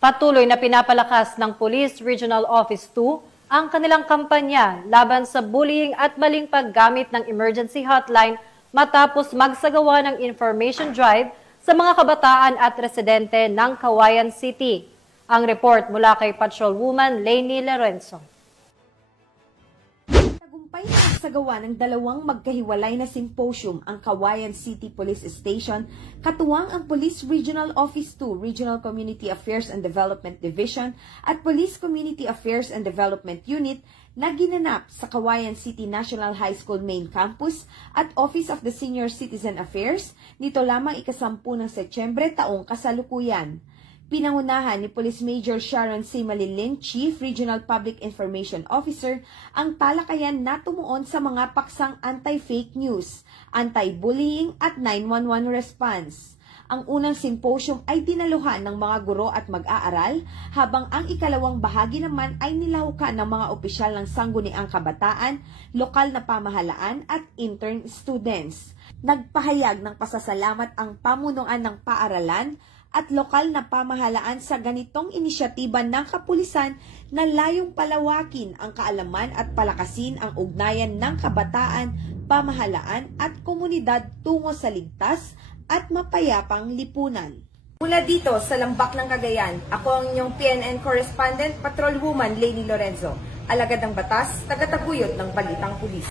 Patuloy na pinapalakas ng Police Regional Office 2 ang kanilang kampanya laban sa bullying at maling paggamit ng emergency hotline matapos magsagawa ng information drive sa mga kabataan at residente ng Cauayan City. Ang report mula kay Patrolwoman Lainey Lorenzo. Tagumpay na nagsagawa ng dalawang magkahiwalay na symposium ang Cauayan City Police Station, katuwang ang Police Regional Office 2, Regional Community Affairs and Development Division at Police Community Affairs and Development Unit na ginanap sa Cauayan City National High School Main Campus at Office of the Senior Citizen Affairs nito lamang ika-10 ng Setyembre taong kasalukuyan. Pinangunahan ni Police Major Sharon C. Malinlin, Chief Regional Public Information Officer, ang talakayan na tumuon sa mga paksang anti-fake news, anti-bullying at 911 response. Ang unang symposium ay dinaluhan ng mga guro at mag-aaral, habang ang ikalawang bahagi naman ay nilahukan ng mga opisyal ng sangguniang kabataan, lokal na pamahalaan at intern students. Nagpahayag ng pasasalamat ang pamunuan ng paaralan at lokal na pamahalaan sa ganitong inisyatiba ng kapulisan na layong palawakin ang kaalaman at palakasin ang ugnayan ng kabataan, pamahalaan at komunidad tungo sa ligtas at mapayapang lipunan. Mula dito sa Lambak ng Cagayan, ako ang inyong PNN correspondent, Patrolwoman Lainey Lorenzo, alagad ng batas, tagataguyod ng Balitang Pulis.